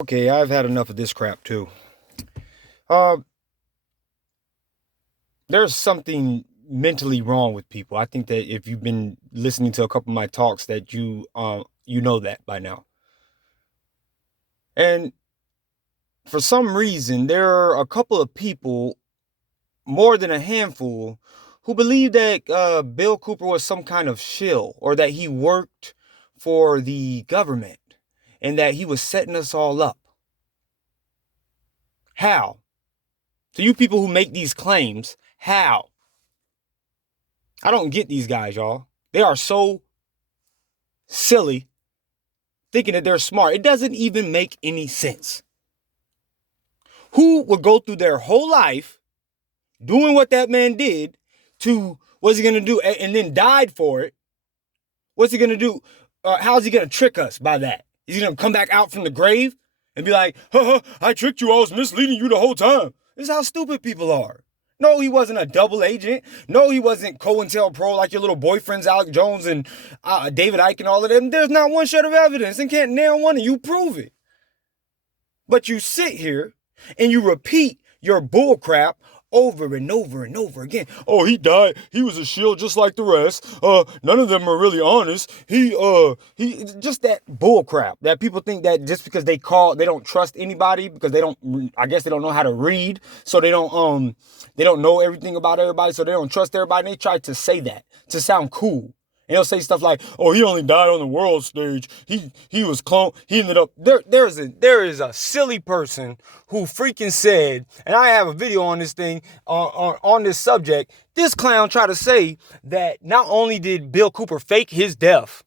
Okay, I've had enough of this crap too. Uh, there's something mentally wrong with people. I think that if you've been listening to a couple of my talks, that you know that by now. And for some reason, there are a couple of people, more than a handful, who believe that Bill Cooper was some kind of shill or that he worked for the government and that he was setting us all up. How? To you people who make these claims, how? I don't get these guys, y'all. They are so silly thinking that they're smart. It doesn't even make any sense. Who would go through their whole life doing what that man did to, what's he going to do, and then died for it? What's he going to do? How's he going to trick us by that? Is he going to come back out from the grave and be like, I tricked you. I was misleading you the whole time. This is how stupid people are. No, he wasn't a double agent. No, he wasn't COINTELPRO like your little boyfriends, Alex Jones and David Icke and all of them. There's not one shred of evidence and can't nail one of you prove it. But you sit here and you repeat your bull crap over and over and over again. Oh, he died. He was a shield just like the rest. None of them are really honest. He just that bull crap that people think that just because they don't trust anybody because I guess they don't know how to read. So they don't know everything about everybody. So they don't trust everybody. And they try to say that to sound cool. And he'll say stuff like, "Oh, he only died on the world stage. He was cloned. He ended up there. There is a silly person who freaking said, and I have a video on this thing on this subject. This clown tried to say that not only did Bill Cooper fake his death,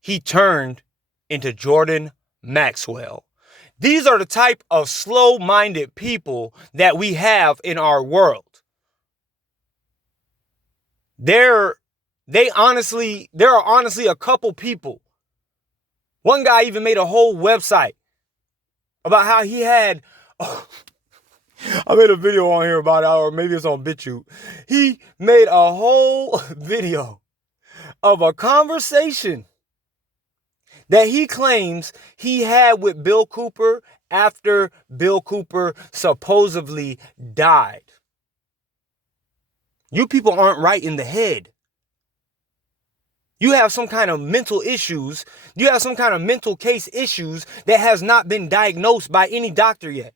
he turned into Jordan Maxwell. These are the type of slow-minded people that we have in our world. There are honestly a couple people. One guy even made a whole website about how he had, I made a video on here about it, or maybe it's on BitChute. He made a whole video of a conversation that he claims he had with Bill Cooper after Bill Cooper supposedly died. You people aren't right in the head. You have some kind of mental issues. You have some kind of mental case issues that has not been diagnosed by any doctor yet.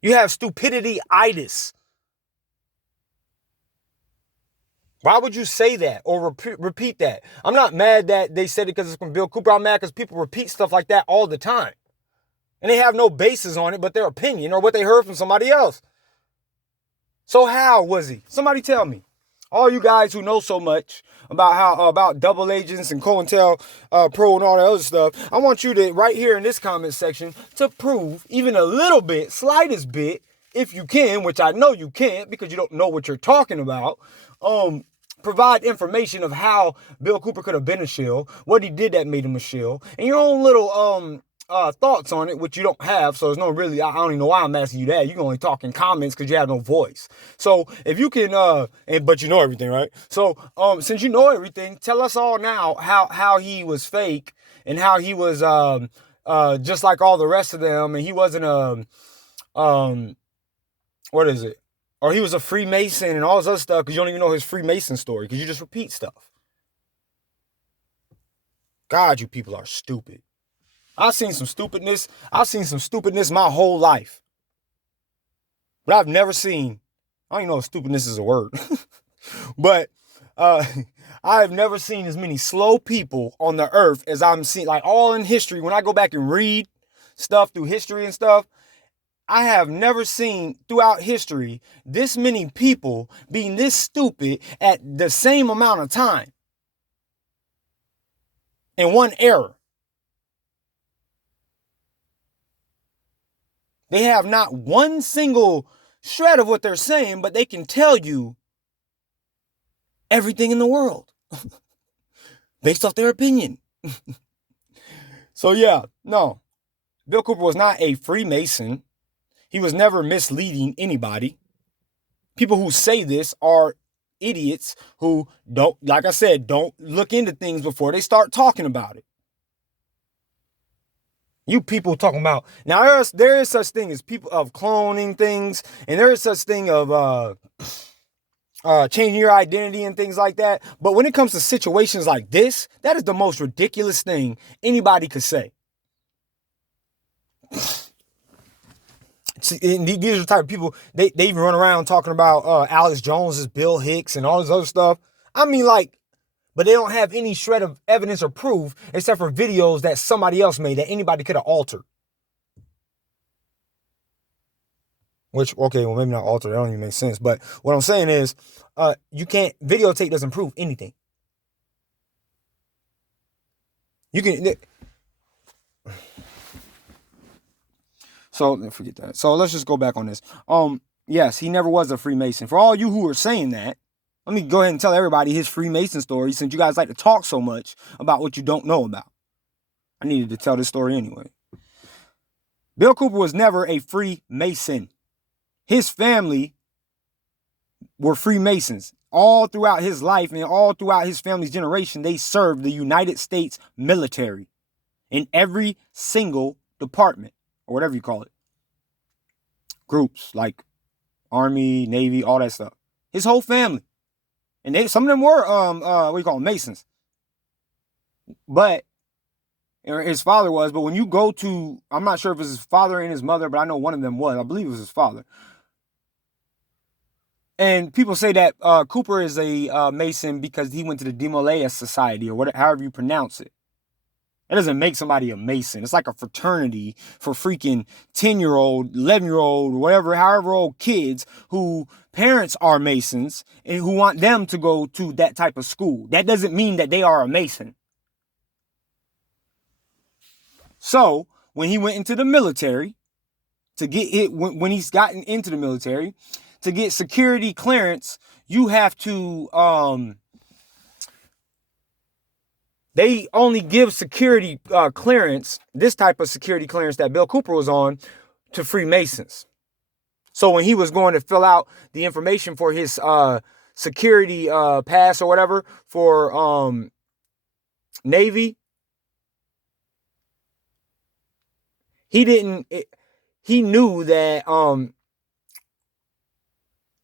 You have stupidity-itis. Why would you say that or repeat that? I'm not mad that they said it because it's from Bill Cooper. I'm mad because people repeat stuff like that all the time. And they have no basis on it but their opinion or what they heard from somebody else. So how was he? Somebody tell me. All you guys who know so much about double agents and COINTELPRO and all that other stuff, I want you to, right here in this comment section, to prove even a little bit, slightest bit, if you can, which I know you can't because you don't know what you're talking about, provide information of how Bill Cooper could have been a shill, what he did that made him a shill, and your own little thoughts on it, which you don't have. So there's no really, I don't even know why I'm asking you that. You can only talk in comments because you have no voice. So if you can, but you know everything, right? So since you know everything, tell us all now how he was fake and how he was just like all the rest of them, and he wasn't what is it? Or he was a Freemason and all this other stuff because you don't even know his Freemason story because you just repeat stuff. God, you people are stupid. I've seen some stupidness. I've seen some stupidness my whole life. But I've never seen, I don't even know if stupidness is a word, but I've never seen as many slow people on the earth as I'm seeing, like all in history. When I go back and read stuff through history and stuff, I have never seen throughout history this many people being this stupid at the same amount of time in one error. They have not one single shred of what they're saying, but they can tell you everything in the world based off their opinion. So yeah, no, Bill Cooper was not a Freemason. He was never misleading anybody. People who say this are idiots who don't, like I said, don't look into things before they start talking about it. You people talking about now there is such thing as people of cloning things, and there is such thing of changing your identity and things like that. But when it comes to situations like this, that is the most ridiculous thing anybody could say. See, these are the type of people, they even run around talking about Alex Jones is Bill Hicks and all this other stuff. I mean, like, but they don't have any shred of evidence or proof except for videos that somebody else made that anybody could have altered. Which, okay, well, maybe not altered. That don't even make sense. But what I'm saying is, you can't, videotape doesn't prove anything. You can, so forget that. So let's just go back on this. Yes, he never was a Freemason. For all you who are saying that, let me go ahead and tell everybody his Freemason story, since you guys like to talk so much about what you don't know about. I needed to tell this story anyway. Bill Cooper was never a Freemason. His family were Freemasons. All throughout his life and all throughout his family's generation, they served the United States military in every single department, or whatever you call it. Groups like Army, Navy, all that stuff. His whole family. And some of them were, what do you call them, Masons. But, his father was, but when you go to, I'm not sure if it was his father and his mother, but I know one of them was. I believe it was his father. And people say that Cooper is a Mason because he went to the Demolaya Society, or whatever, however you pronounce it. That doesn't make somebody a Mason. It's like a fraternity for freaking 10-year-old, 11-year-old, whatever, however old kids who parents are Masons and who want them to go to that type of school. That doesn't mean that they are a Mason. So when he went into the military, to get it, when he's gotten into the military, to get security clearance, you have to, they only give security clearance, this type of security clearance that Bill Cooper was on, to Freemasons. So when he was going to fill out the information for his security pass or whatever for Navy, he knew that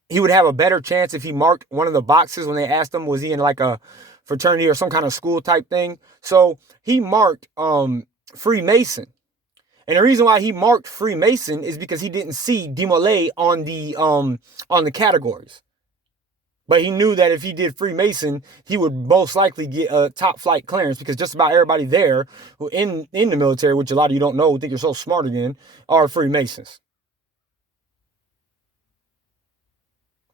he would have a better chance if he marked one of the boxes when they asked him, was he in like a fraternity or some kind of school type thing. So he marked Freemason. And the reason why he marked Freemason is because he didn't see Demolay on the categories. But he knew that if he did Freemason, he would most likely get a top flight clearance, because just about everybody there who in the military, which a lot of you don't know, think you're so smart again, are Freemasons.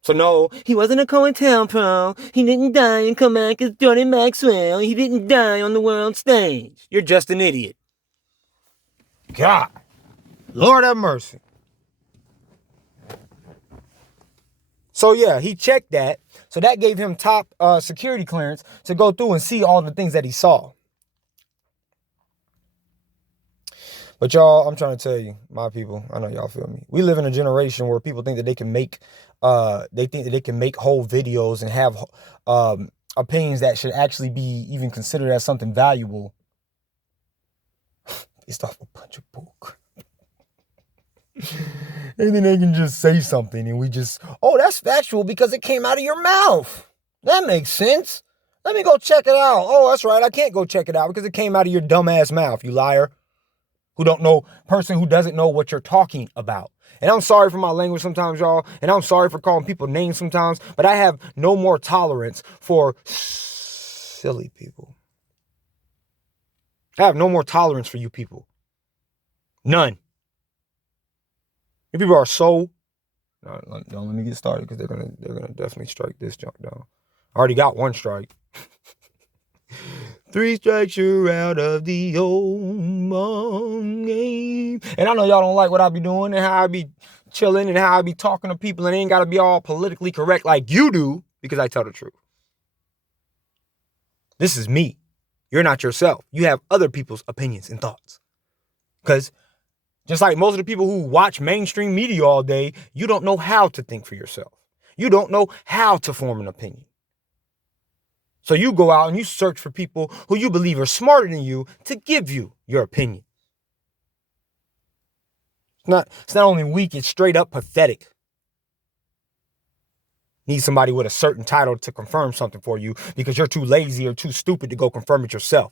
So no, he wasn't a COINTELPRO. He didn't die and come back as Johnny Maxwell. He didn't die on the world stage. You're just an idiot. God. Lord have mercy. So yeah, he checked that. So that gave him top security clearance to go through and see all the things that he saw. But y'all, I'm trying to tell you, my people, I know y'all feel me. We live in a generation where people think that they can make whole videos and have opinions that should actually be even considered as something valuable based off a bunch of bullcrap. And then they can just say something and we just, oh, that's factual because it came out of your mouth. That makes sense. Let me go check it out. Oh, that's right. I can't go check it out because it came out of your dumbass mouth, you liar. Person who doesn't know what you're talking about. And I'm sorry for my language sometimes, y'all. And I'm sorry for calling people names sometimes. But I have no more tolerance for silly people. I have no more tolerance for you people. You people are so... Don't let me get started because they're gonna definitely strike this junk down. I already got one strike. 3 strikes, you're out of the old game. And I know y'all don't like what I be doing and how I be chilling and how I be talking to people, and it ain't got to be all politically correct like you do, because I tell the truth. This is me. You're not yourself. You have other people's opinions and thoughts. Because just like most of the people who watch mainstream media all day, you don't know how to think for yourself. You don't know how to form an opinion. So you go out and you search for people who you believe are smarter than you to give you your opinion. It's not only weak, it's straight up pathetic. Need somebody with a certain title to confirm something for you because you're too lazy or too stupid to go confirm it yourself.